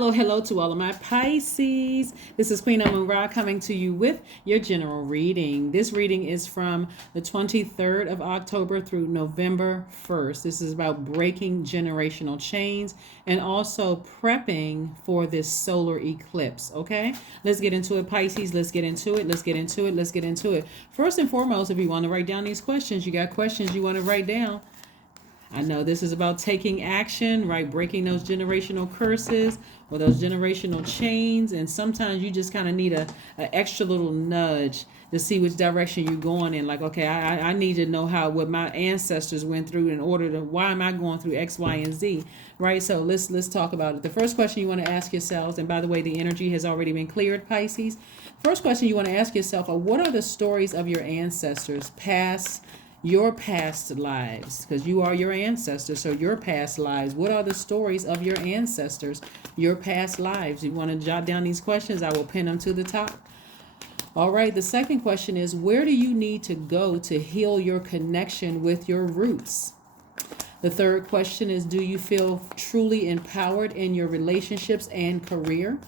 Hello, hello to all of my Pisces. This is Queen Amun Ra coming to you with your general reading. This reading is from the 23rd of October through November 1st. This is about breaking generational chains and also prepping for this solar eclipse. Okay, let's get into it, Pisces. Let's get into it. Let's get into it. Let's get into it. First and foremost, if you want to write down these questions, you got questions you want to write down. I know this is about taking action, right? Breaking those generational curses or those generational chains. And sometimes you just kind of need a extra little nudge to see which direction you're going in. Like, okay, I need to know what my ancestors went through in order to, why am I going through X, Y, and Z, right? So let's talk about it. The first question you want to ask yourselves, and by the way, the energy has already been cleared, Pisces. First question you want to ask yourself are, what are the stories of your ancestors, your past lives, because you are your ancestors, so your past lives. What are the stories of your ancestors, your past lives? You want to jot down these questions? I will pin them to the top. All right, the second question is, where do you need to go to heal your connection with your roots? The third question is, do you feel truly empowered in your relationships and career?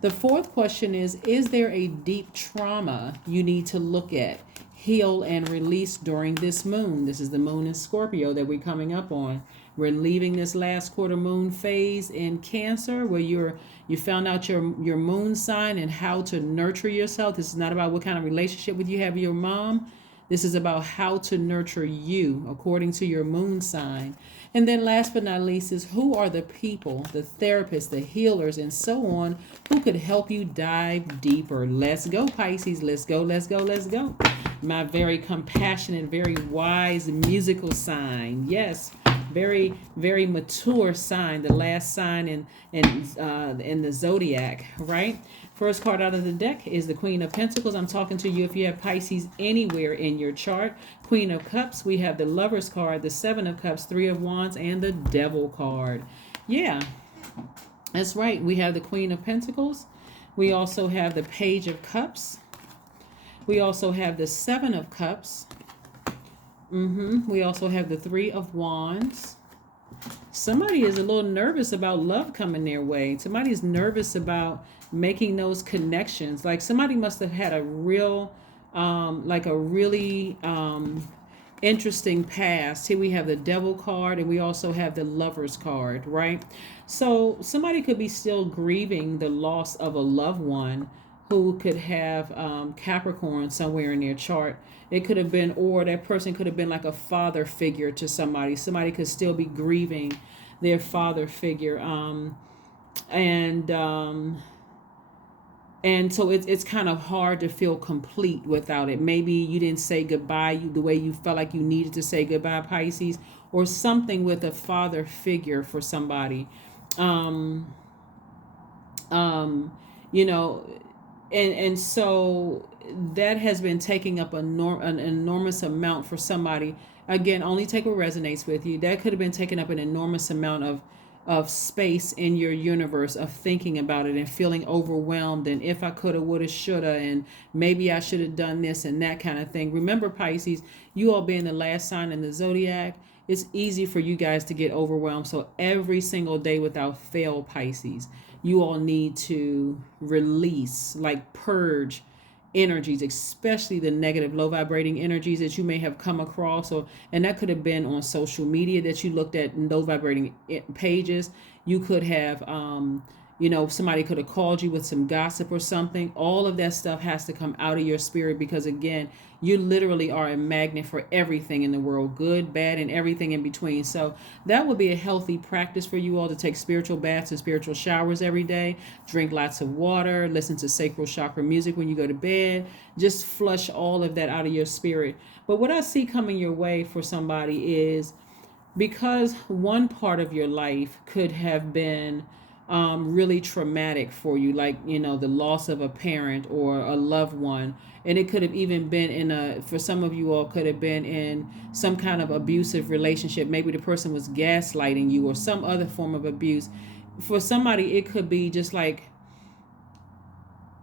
The fourth question is there a deep trauma you need to look at, heal, and release during this moon? This is the moon in Scorpio that we're coming up on. We're leaving this last quarter moon phase in Cancer, where you found out your moon sign and how to nurture yourself. This is not about what kind of relationship with you have with your mom. This is about how to nurture you according to your moon sign. And then last but not least is, who are the people, the therapists, the healers, and so on, who could help you dive deeper? Let's go, Pisces. Let's go, let's go, let's go. My very compassionate, very wise musical sign. Yes, very, very mature sign, the last sign in the Zodiac, right? First card out of the deck is the Queen of Pentacles. I'm talking to you if you have Pisces anywhere in your chart. Queen of Cups, we have the Lover's card, the Seven of Cups, Three of Wands, and the Devil card. Yeah, that's right. We have the Queen of Pentacles. We also have the Page of Cups. We also have the Seven of Cups. We also have the Three of Wands. Somebody is a little nervous about love coming their way. Somebody's nervous about making those connections. Like somebody must have had a real, really interesting past. Here we have the Devil card, and we also have the Lover's card, right? So somebody could be still grieving the loss of a loved one who could have Capricorn somewhere in their chart. It could have been, or that person could have been like a father figure to somebody. Somebody could still be grieving their father figure. And so it's kind of hard to feel complete without it. Maybe you didn't say goodbye the way you felt like you needed to say goodbye, Pisces, or something with a father figure for somebody. And so that has been taking up an enormous amount for somebody. Again, only take what resonates with you. That could have been taking up an enormous amount of space in your universe, of thinking about it and feeling overwhelmed, and if I coulda, woulda, shoulda, and maybe I should have done this and that kind of thing. Remember, Pisces, you all being the last sign in the Zodiac, it's easy for you guys to get overwhelmed. So every single day without fail, Pisces, you all need to release, like purge energies, especially the negative, low vibrating energies that you may have come across, and that could have been on social media that you looked at in those vibrating pages. You could have somebody could have called you with some gossip or something. All of that stuff has to come out of your spirit, because again, you literally are a magnet for everything in the world, good, bad, and everything in between. So that would be a healthy practice for you all, to take spiritual baths and spiritual showers every day, drink lots of water, listen to sacral chakra music when you go to bed. Just flush all of that out of your spirit. But what I see coming your way for somebody is, because one part of your life could have been really traumatic for you, like the loss of a parent or a loved one, and it could have even been for some of you all, could have been in some kind of abusive relationship. Maybe the person was gaslighting you or some other form of abuse. For somebody, it could be just like,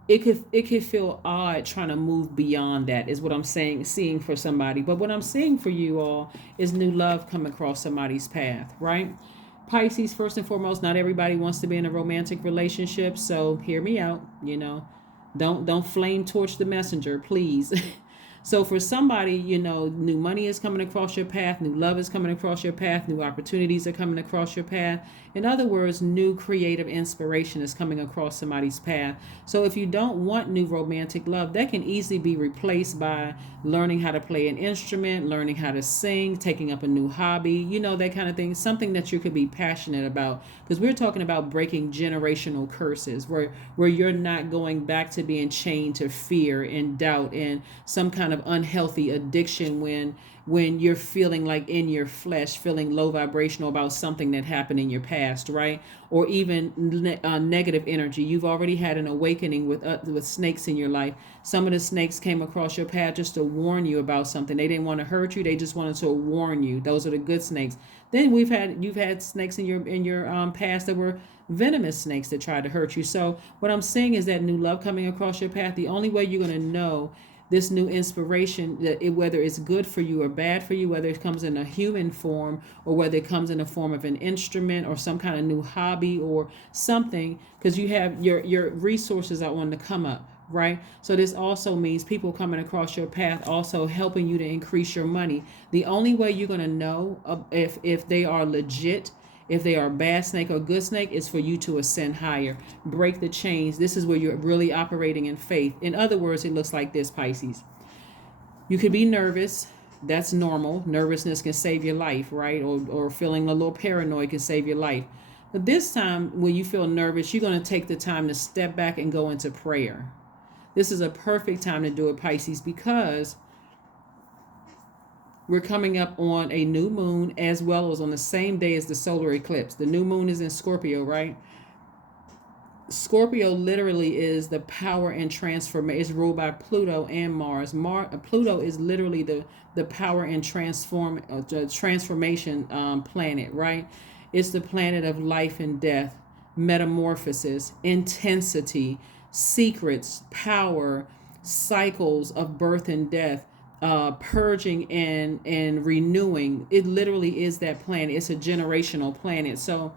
it could feel odd trying to move beyond that, is what I'm seeing for somebody. But what I'm seeing for you all is new love coming across somebody's path, right? Pisces, first and foremost, not everybody wants to be in a romantic relationship, so hear me out, don't flame torch the messenger, please. So for somebody, new money is coming across your path, new love is coming across your path, new opportunities are coming across your path. In other words, new creative inspiration is coming across somebody's path. So if you don't want new romantic love, that can easily be replaced by learning how to play an instrument, learning how to sing, taking up a new hobby, that kind of thing, something that you could be passionate about. Because we're talking about breaking generational curses where you're not going back to being chained to fear and doubt and some kind of unhealthy addiction when you're feeling like in your flesh, feeling low vibrational about something that happened in your past, right? Or even negative energy. You've already had an awakening with snakes in your life. Some of the snakes came across your path just to warn you about something. They didn't want to hurt you. They just wanted to warn you. Those are the good snakes. Then you've had snakes in your past that were venomous snakes that tried to hurt you. So what I'm saying is that new love coming across your path, the only way you're going to know this new inspiration, whether it's good for you or bad for you, whether it comes in a human form or whether it comes in the form of an instrument or some kind of new hobby or something, because you have your resources are on the come up, right? So this also means people coming across your path also helping you to increase your money. The only way you're going to know if they are legit, if they are bad snake or good snake, is for you to ascend higher, break the chains. This is where you're really operating in faith. In other words, it looks like this, Pisces. You could be nervous. That's normal. Nervousness can save your life, right? Or feeling a little paranoid can save your life. But this time, when you feel nervous, you're going to take the time to step back and go into prayer. This is a perfect time to do it, Pisces, because we're coming up on a new moon as well as on the same day as the solar eclipse. The new moon is in Scorpio, right? Scorpio literally is the power and transformation. It's ruled by Pluto and Mars. Pluto is literally the power and transformation planet, right? It's the planet of life and death, metamorphosis, intensity, secrets, power, cycles of birth and death, purging and renewing. It literally is that planet. It's a generational planet. So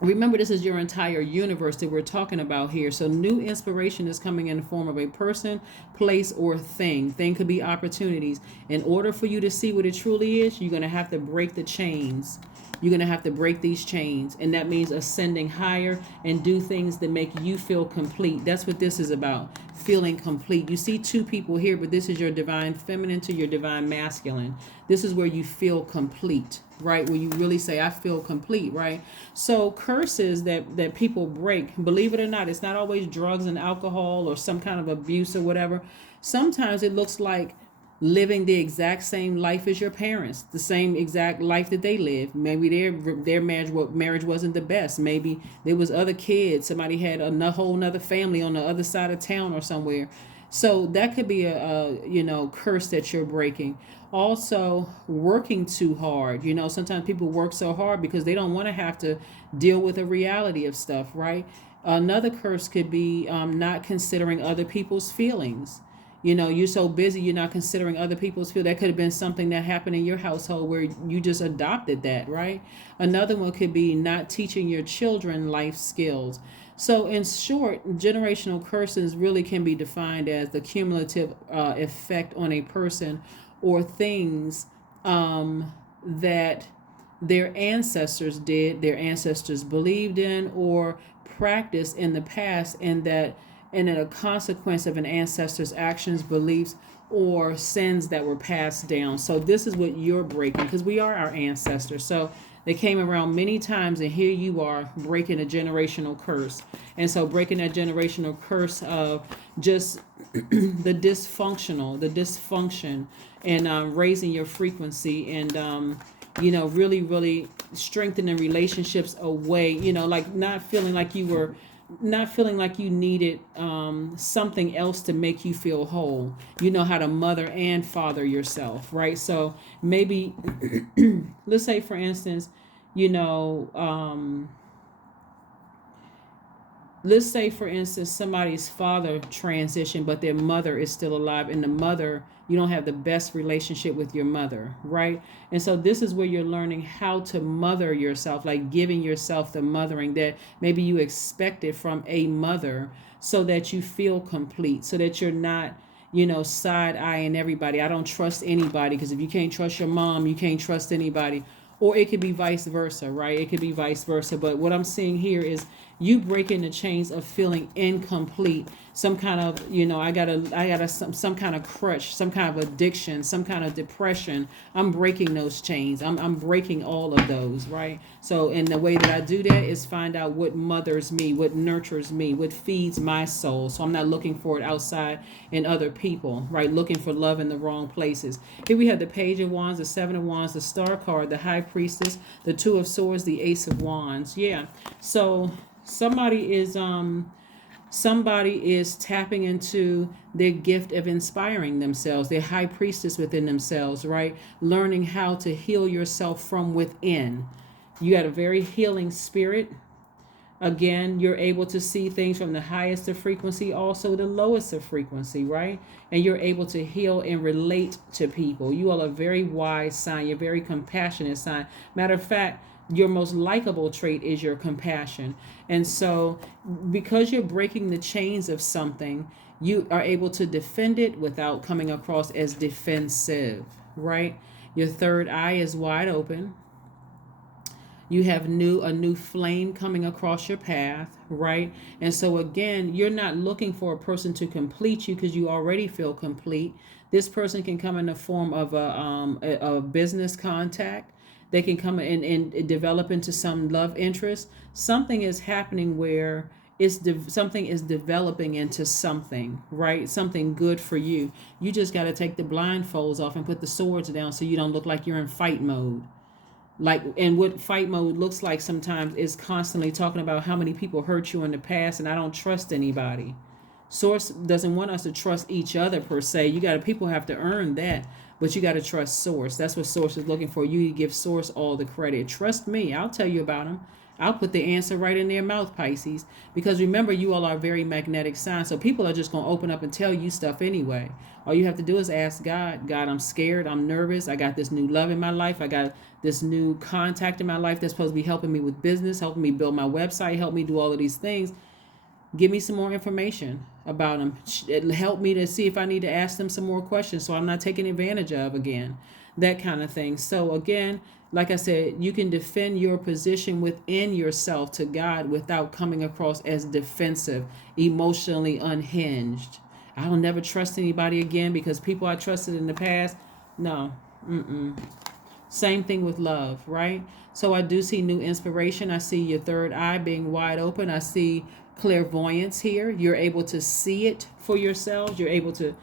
remember, this is your entire universe that we're talking about here. So new inspiration is coming in the form of a person, place, or thing. Thing could be opportunities. In order for you to see what it truly is, you're going to have to break the chains. You're going to have to break these chains. And that means ascending higher and do things that make you feel complete. That's what this is about. Feeling complete. You see two people here, but this is your divine feminine to your divine masculine. This is where you feel complete, right? Where you really say, I feel complete, right? So curses that people break, believe it or not, it's not always drugs and alcohol or some kind of abuse or whatever. Sometimes it looks like living the exact same life as your parents, the same exact life that they lived. Maybe their marriage wasn't the best. Maybe there was other kids. Somebody had a whole nother family on the other side of town or somewhere. So that could be a curse that you're breaking. Also, working too hard. Sometimes people work so hard because they don't want to have to deal with the reality of stuff, right? Another curse could be not considering other people's feelings. You're so busy, you're not considering other people's feelings. That could have been something that happened in your household where you just adopted that, right? Another one could be not teaching your children life skills. So in short, generational curses really can be defined as the cumulative effect on a person or things that their ancestors did, their ancestors believed in or practiced in the past, and a consequence of an ancestor's actions, beliefs, or sins that were passed down. So this is what you're breaking, because we are our ancestors. So they came around many times, and here you are breaking a generational curse. And so breaking that generational curse of just the dysfunction, and raising your frequency, and really, really strengthening relationships away, like not feeling like you needed something else to make you feel whole. You know how to mother and father yourself, right? So maybe, let's say, for instance, let's say for instance somebody's father transitioned but their mother is still alive, and the mother, you don't have the best relationship with your mother, right? And so this is where you're learning how to mother yourself, like giving yourself the mothering that maybe you expected from a mother, so that you feel complete, so that you're not, side eyeing everybody. I don't trust anybody, because if you can't trust your mom, you can't trust anybody. Or it could be vice versa, right? It could be vice versa. But what I'm seeing here is you breaking the chains of feeling incomplete. Some kind of, I got some kind of crutch, some kind of addiction, some kind of depression. I'm breaking those chains. I'm breaking all of those, right? So, and the way that I do that is find out what mothers me, what nurtures me, what feeds my soul. So I'm not looking for it outside in other people, right? Looking for love in the wrong places. Here we have the Page of Wands, the Seven of Wands, the Star card, the High Priestess, the Two of Swords, the Ace of Wands. Yeah. So somebody is tapping into their gift of inspiring themselves, their high priestess within themselves, right? Learning how to heal yourself from within. You got a very healing spirit. Again, you're able to see things from the highest of frequency, also the lowest of frequency, right? And you're able to heal and relate to people. You are a very wise sign. You're a very compassionate sign. Matter of fact, your most likable trait is your compassion. And so because you're breaking the chains of something, you are able to defend it without coming across as defensive, right? Your third eye is wide open. You have a new flame coming across your path, right? And so again, you're not looking for a person to complete you, because you already feel complete. This person can come in the form of a business contact. They can come in and develop into some love interest. Something is happening where something is developing into something, right? Something good for you. You just got to take the blindfolds off and put the swords down, so you don't look like you're in fight mode. And what fight mode looks like sometimes is constantly talking about how many people hurt you in the past, and I don't trust anybody. Source doesn't want us to trust each other per se. People have to earn that, but you got to trust Source. That's what Source is looking for. You give Source all the credit. Trust me, I'll tell you about them. I'll put the answer right in their mouth, Pisces. Because remember, you all are very magnetic signs. So people are just going to open up and tell you stuff anyway. All you have to do is ask God, I'm scared. I'm nervous. I got this new love in my life. I got this new contact in my life that's supposed to be helping me with business, helping me build my website, help me do all of these things. Give me some more information about them. It'll help me to see if I need to ask them some more questions, so I'm not taken advantage of again. That kind of thing. So again, like I said, you can defend your position within yourself to God without coming across as defensive, emotionally unhinged. I'll never trust anybody again because people I trusted in the past. No. Same thing with love, right? So I do see new inspiration. I see your third eye being wide open. I see clairvoyance here. You're able to see it for yourselves. You're able to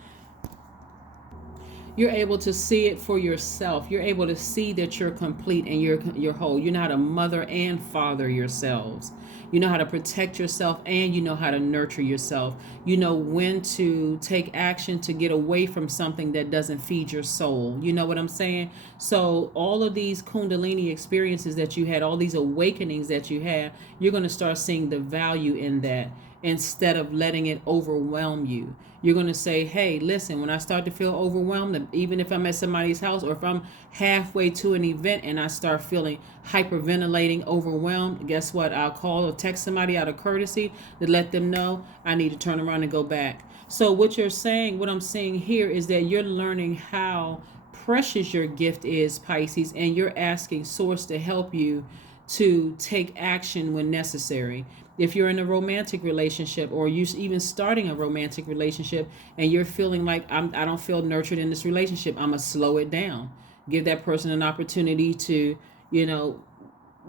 see it for yourself. You're able to see that you're complete and you're whole. You know how to mother and father yourselves. You know how to protect yourself, and you know how to nurture yourself. You know when to take action to get away from something that doesn't feed your soul. You know what I'm saying? So all of these Kundalini experiences that you had, all these awakenings that you had, you're going to start seeing the value in that instead of letting it overwhelm you. You're going to say, hey, listen, when I start to feel overwhelmed, even if I'm at somebody's house or if I'm halfway to an event and I start feeling hyperventilating, overwhelmed, guess what? I'll call or text somebody out of courtesy to let them know I need to turn around and go back. So what I'm saying here is that you're learning how precious your gift is, Pisces, and you're asking Source to help you to take action when necessary. If you're in a romantic relationship, or you even starting a romantic relationship and you're feeling like I don't feel nurtured in this relationship, I'm going to slow it down. Give that person an opportunity to, you're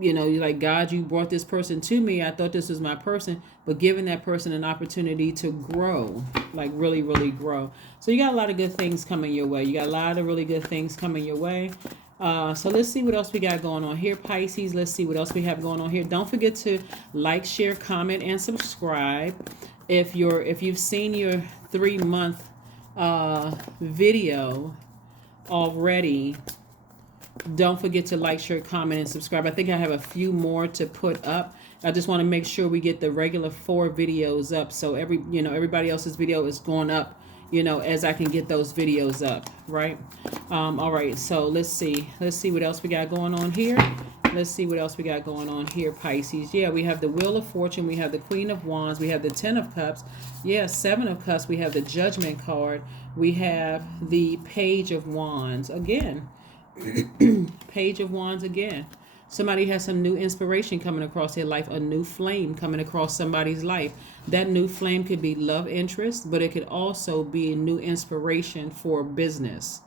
like, God, you brought this person to me. I thought this was my person, but giving that person an opportunity to grow, like really, really grow. So you got a lot of good things coming your way. You got a lot of really good things coming your way. So let's see what else we got going on here, Pisces. Let's see what else we have going on here. Don't forget to like, share, comment, and subscribe. If you've seen your 3-month video already, don't forget to like, share, comment, and subscribe. I think I have a few more to put up. I just want to make sure we get the regular 4 videos up. So everybody else's video is going up, as I can get those videos up, right? All right, so let's see what else we got going on here. Let's see what else we got going on here, Pisces. Yeah, we have the Wheel of Fortune. We have the Queen of Wands. We have the Ten of Cups. Yeah, Seven of Cups. We have the Judgment card. We have the Page of Wands again. Page of Wands again. Somebody has some new inspiration coming across their life, a new flame coming across somebody's life. That new flame could be love interest, but it could also be a new inspiration for business,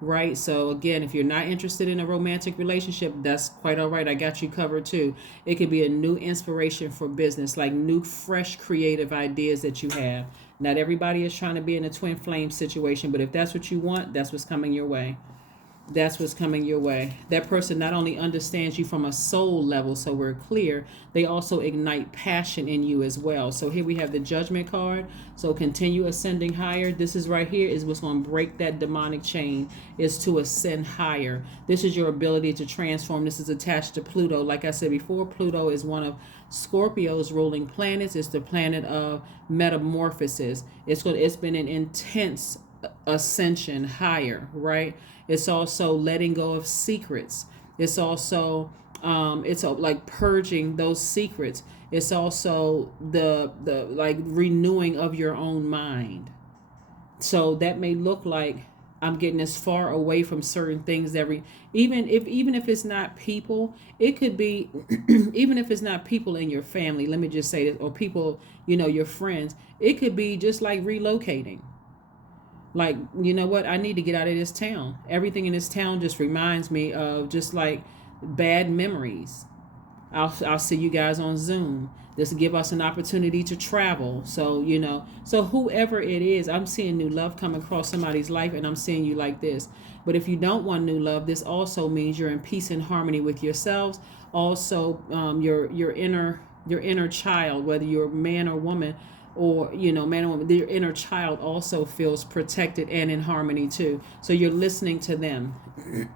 right? So again, if you're not interested in a romantic relationship, that's quite all right. I got you covered too. It could be a new inspiration for business, like new, fresh, creative ideas that you have. Not everybody is trying to be in a twin flame situation, but if that's what you want, that's what's coming your way. That's what's coming your way. That person not only understands you from a soul level, so we're clear, they also ignite passion in you as well. So here we have the Judgment card. So continue ascending higher. This is right here is what's going to break that demonic chain, is to ascend higher. This is your ability to transform. This is attached to Pluto. Like I said before, Pluto is one of Scorpio's ruling planets. It's the planet of metamorphosis. It's been an intense ascension higher, right? It's also letting go of secrets. It's also it's like purging those secrets. It's also the like renewing of your own mind. So that may look like I'm getting as far away from certain things even if it's not people, it could be even if it's not people in your family, let me just say this, or people, your friends, it could be just like relocating. Like, you know what? I need to get out of this town. Everything in this town just reminds me of just like bad memories. I'll see you guys on Zoom. This will give us an opportunity to travel. So, so whoever it is, I'm seeing new love come across somebody's life, and I'm seeing you like this. But if you don't want new love, this also means you're in peace and harmony with yourselves. Also, your inner child, whether you're man or woman, or man or woman, your inner child also feels protected and in harmony too. So you're listening to them.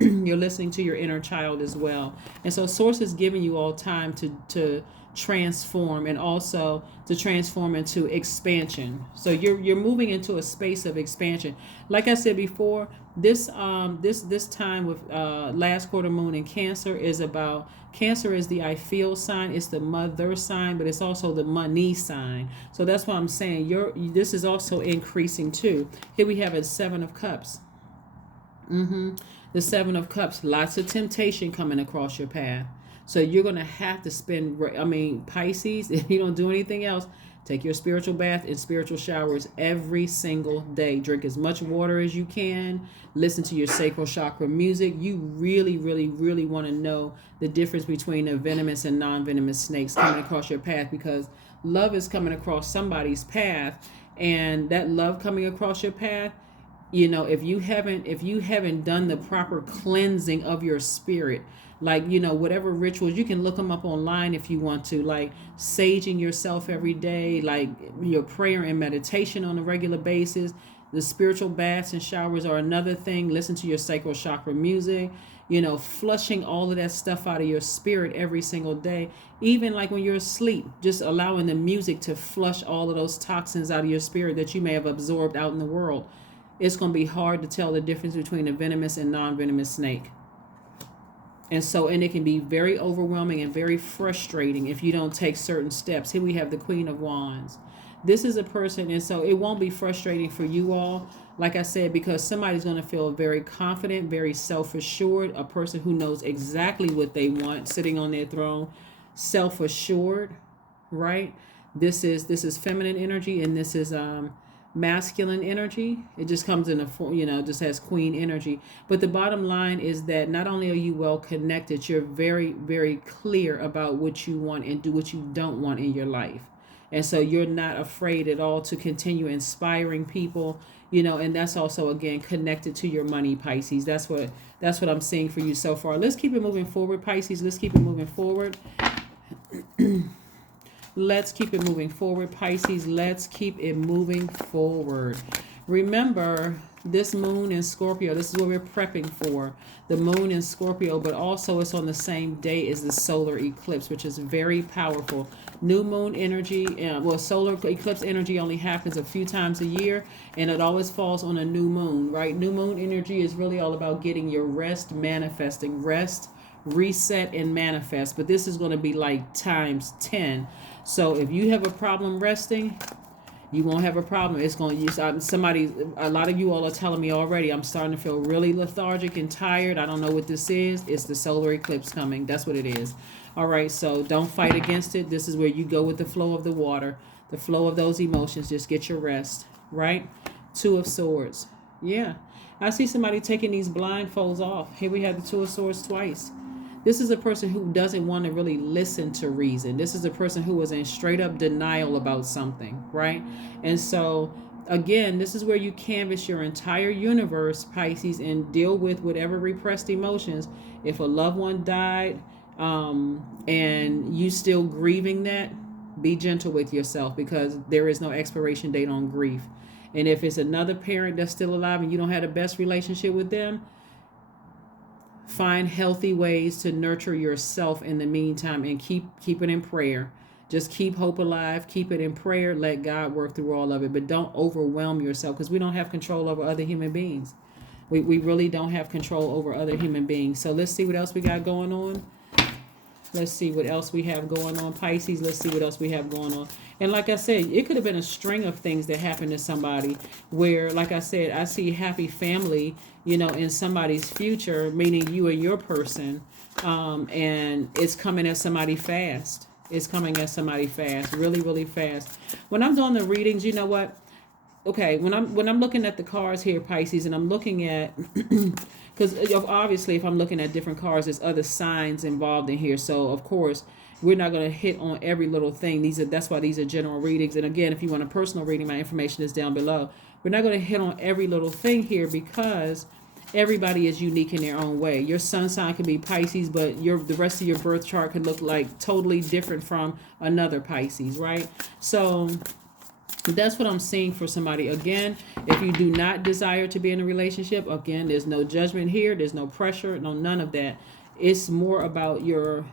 You're listening to your inner child as well. And so source is giving you all time to transform, and also to transform into expansion. So you're moving into a space of expansion. Like I said before, this time with last quarter moon in Cancer is about, Cancer is the I feel sign, it's the mother sign, but it's also the money sign. So that's why I'm saying this is also increasing too. Here we have a Seven of Cups. The Seven of Cups, lots of temptation coming across your path. So you're going to have to spend, Pisces, if you don't do anything else, take your spiritual bath and spiritual showers every single day. Drink as much water as you can. Listen to your sacral chakra music. You really, really, really want to know the difference between the venomous and non-venomous snakes coming across your path, because love is coming across somebody's path, and that love coming across your path, if you haven't done the proper cleansing of your spirit, like, whatever rituals, you can look them up online if you want to, like saging yourself every day, like your prayer and meditation on a regular basis. The spiritual baths and showers are another thing. Listen to your sacral chakra music, flushing all of that stuff out of your spirit every single day. Even like when you're asleep, just allowing the music to flush all of those toxins out of your spirit that you may have absorbed out in the world. It's going to be hard to tell the difference between a venomous and non-venomous snake. And it can be very overwhelming and very frustrating if you don't take certain steps. Here we have the Queen of Wands. This is a person, and so it won't be frustrating for you all, like I said, because somebody's going to feel very confident, very self-assured, a person who knows exactly what they want, sitting on their throne, self-assured, right? This is feminine energy, and this is masculine energy. It just comes in a form, just has queen energy. But the bottom line is that not only are you well connected, you're very, very clear about what you want and do what you don't want in your life. And so you're not afraid at all to continue inspiring people, and that's also, again, connected to your money, Pisces. That's what I'm seeing for you so far. Let's keep it moving forward, Pisces. Let's keep it moving forward. Let's keep it moving forward, Pisces. Let's keep it moving forward. Remember This moon in Scorpio, this is what we're prepping for. The moon in Scorpio, but also it's on the same day as the solar eclipse, which is very powerful. New moon energy, solar eclipse energy only happens a few times a year, and it always falls on a new moon, right? New moon energy is really all about getting your rest, manifesting, rest, reset, and manifest. But this is going to be like times 10. So if you have a problem resting, you won't have a problem. It's going to use a lot of you all are telling me already, I'm starting to feel really lethargic and tired. I don't know what this is. It's the solar eclipse coming. That's what it is. All right, so don't fight against it. This is where you go with the flow of the water, the flow of those emotions. Just get your rest, right? Two of Swords. Yeah. I see somebody taking these blindfolds off. Here we have the Two of Swords twice. This is a person who doesn't want to really listen to reason. This is a person who was in straight up denial about something, right? And so, again, this is where you canvas your entire universe, Pisces, and deal with whatever repressed emotions. If a loved one died and you still grieving that, be gentle with yourself, because there is no expiration date on grief. And if it's another parent that's still alive and you don't have the best relationship with them, find healthy ways to nurture yourself in the meantime, and keep it in prayer. Just keep hope alive, keep it in prayer, let God work through all of it. But don't overwhelm yourself, because we don't have control over other human beings. We really don't have control over other human beings. So let's see what else we got going on. Let's see what else we have going on, Pisces. Let's see what else we have going on. And like I said, it could have been a string of things that happened to somebody where, like I said, I see happy family, in somebody's future, meaning you and your person, and it's coming at somebody fast. It's coming at somebody fast, really, really fast. When I'm doing the readings, you know what? Okay, when I'm looking at the cards here, Pisces, and I'm looking at, because obviously if I'm looking at different cards, there's other signs involved in here. So of course we're not going to hit on every little thing. That's why these are general readings. And again, if you want a personal reading, my information is down below. We're not going to hit on every little thing here, because everybody is unique in their own way. Your sun sign could be Pisces, but the rest of your birth chart could look like totally different from another Pisces, right? So that's what I'm seeing for somebody. Again, if you do not desire to be in a relationship, again, there's no judgment here. There's no pressure, none of that. It's more about your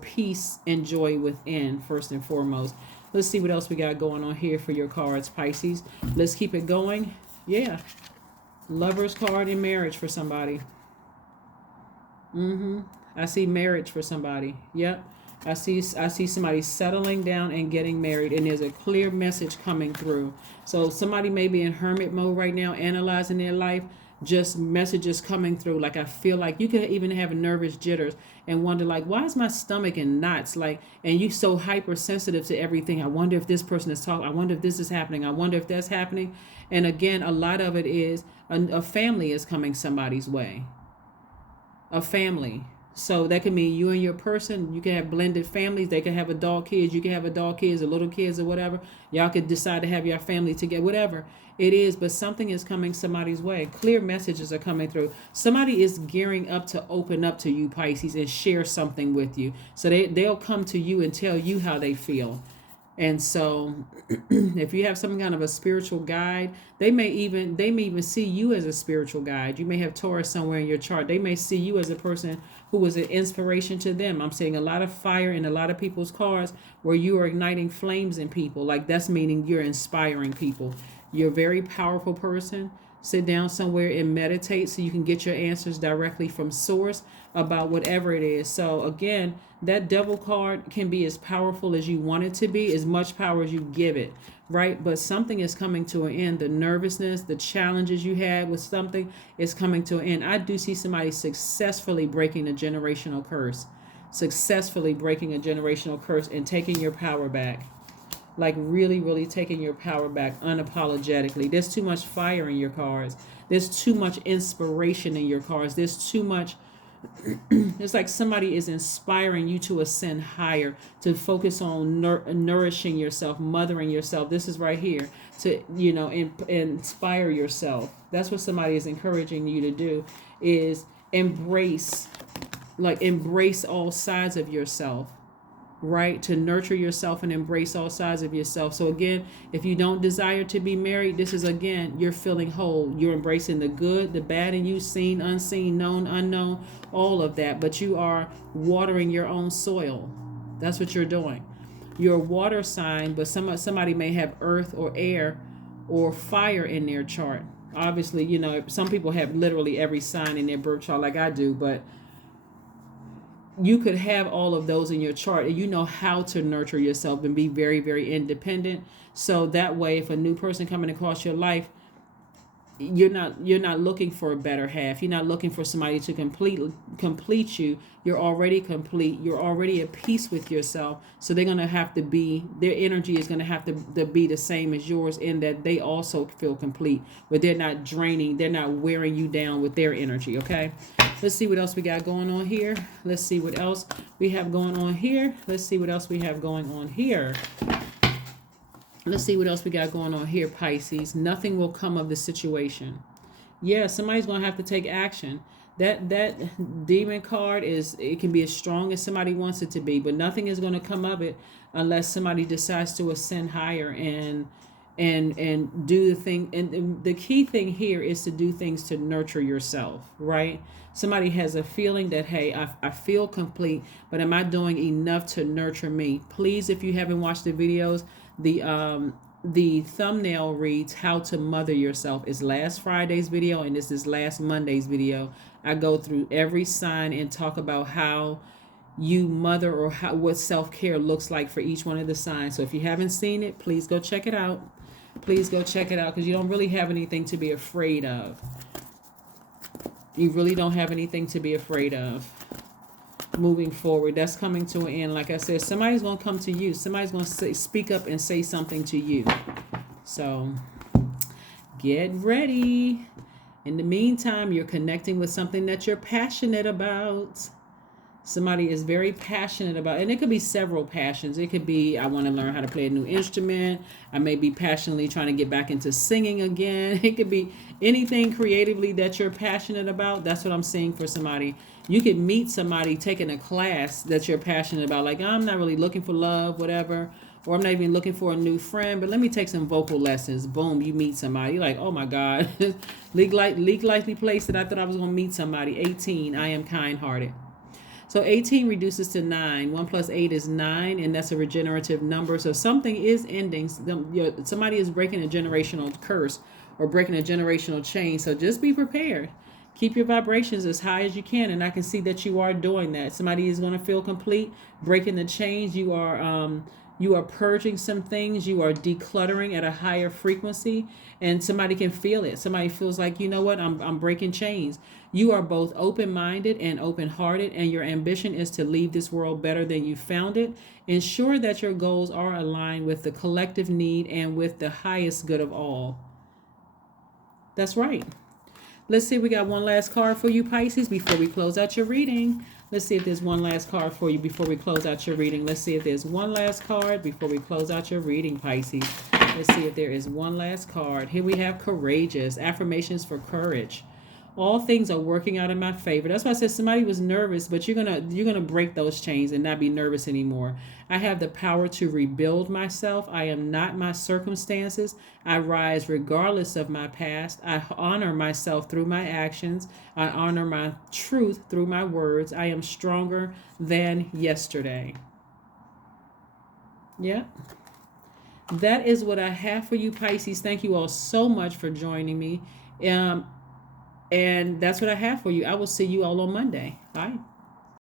peace and joy within, first and foremost. Let's see what else we got going on here for your cards, Pisces. Let's keep it going. Yeah. Lover's card and marriage for somebody. I see marriage for somebody. Yep. I see somebody settling down and getting married, and there's a clear message coming through. So somebody may be in hermit mode right now, analyzing their life, just messages coming through. Like, I feel like you could even have nervous jitters and wonder, like, why is my stomach in knots? Like, and you so hypersensitive to everything. I wonder if this person is talking. I wonder if this is happening. I wonder if that's happening. And again, a lot of it is a family is coming somebody's way. A family. So that could mean you and your person. You can have blended families. They can have adult kids. You can have adult kids or little kids or whatever. Y'all could decide to have your family together, whatever it is. But something is coming somebody's way. Clear messages are coming through. Somebody is gearing up to open up to you, Pisces, and share something with you. So they'll come to you and tell you how they feel. And so if you have some kind of a spiritual guide, they may even see you as a spiritual guide. You may have Taurus somewhere in your chart. They may see you as a person who was an inspiration to them. I'm seeing a lot of fire in a lot of people's cards where you are igniting flames in people. Like, that's meaning you're inspiring people. You're a very powerful person. Sit down somewhere and meditate so you can get your answers directly from source about whatever it is. So again, that devil card can be as powerful as you want it to be, as much power as you give it, right? But something is coming to an end. The nervousness, the challenges you had with something is coming to an end. I do see somebody successfully breaking a generational curse, and taking your power back. Like, really, really taking your power back unapologetically. There's too much fire in your cards. There's too much inspiration in your cards. There's too much. It's like somebody is inspiring you to ascend higher, to focus on nourishing yourself, mothering yourself. This is right here to, inspire yourself. That's what somebody is encouraging you to do, is embrace all sides of yourself. right? To nurture yourself and embrace all sides of yourself. So again, if you don't desire to be married, this is, again, you're feeling whole. You're embracing the good, the bad in you, seen, unseen, known, unknown, all of that. But you are watering your own soil. That's what you're doing. You're a water sign, but somebody may have earth or air or fire in their chart. Obviously, you know, some people have literally every sign in their birth chart like I do, but you could have all of those in your chart, and you know how to nurture yourself and be very, very independent. So that way, if a new person coming across your life, you're not looking for a better half. You're not looking for somebody to complete you. You're already complete. You're already at peace with yourself. So they're gonna have to be, their energy is gonna have to be the same as yours, in that they also feel complete, but they're not draining, they're not wearing you down with their energy. Okay. Let's see what else we got going on here. Let's see what else we have going on here. Let's see what else we have going on here. Let's see what else we got going on here, Pisces. Nothing will come of the situation. Yeah, somebody's going to have to take action. That demon card it can be as strong as somebody wants it to be, but nothing is going to come of it unless somebody decides to ascend higher and do the thing. And the key thing here is to do things to nurture yourself, right? Somebody has a feeling that, hey, I feel complete, but am I doing enough to nurture me? Please, if you haven't watched the videos, the thumbnail reads how to mother yourself. Is last Friday's video, and this is last Monday's video. I go through every sign and talk about how you mother, or what self-care looks like for each one of the signs. So if you haven't seen it, please go check it out. Please go check it out, because you don't really have anything to be afraid of. You really don't have anything to be afraid of. Moving forward, that's coming to an end. Like I said, somebody's going to come to you. Somebody's going to speak up and say something to you. So get ready. In the meantime, you're connecting with something that you're passionate about. Somebody is very passionate about, and it could be several passions. It could be, I want to learn how to play a new instrument. I may be passionately trying to get back into singing again. It could be anything creatively that you're passionate about. That's what I'm seeing for somebody. You could meet somebody taking a class that you're passionate about. Like, I'm not really looking for love, whatever. Or I'm not even looking for a new friend, but let me take some vocal lessons. Boom, you meet somebody. You're like, oh my God. Legally placed that I thought I was going to meet somebody. 18, I am kind-hearted. So 18 reduces to 9. 1 plus 8 is 9, and that's a regenerative number. So something is ending. Somebody is breaking a generational curse or breaking a generational chain. So just be prepared. Keep your vibrations as high as you can, and I can see that you are doing that. Somebody is going to feel complete, breaking the chains. You are purging some things. You are decluttering at a higher frequency, and somebody can feel it. Somebody feels like, you know what, I'm breaking chains. You are both open-minded and open-hearted, and your ambition is to leave this world better than you found it. Ensure that your goals are aligned with the collective need and with the highest good of all. That's right. Let's see if we got one last card for you, Pisces, before we close out your reading. Let's see if there's one last card for you before we close out your reading. Let's see if there's one last card before we close out your reading, Pisces. Let's see if there is one last card. Here we have courageous, affirmations for courage. All things are working out in my favor. That's why I said somebody was nervous, but you're gonna break those chains and not be nervous anymore. I have the power to rebuild myself. I am not my circumstances. I rise regardless of my past. I honor myself through my actions. I honor my truth through my words. I am stronger than yesterday. Yeah. That is what I have for you, Pisces. Thank you all so much for joining me. And that's what I have for you. I will see you all on Monday. Bye.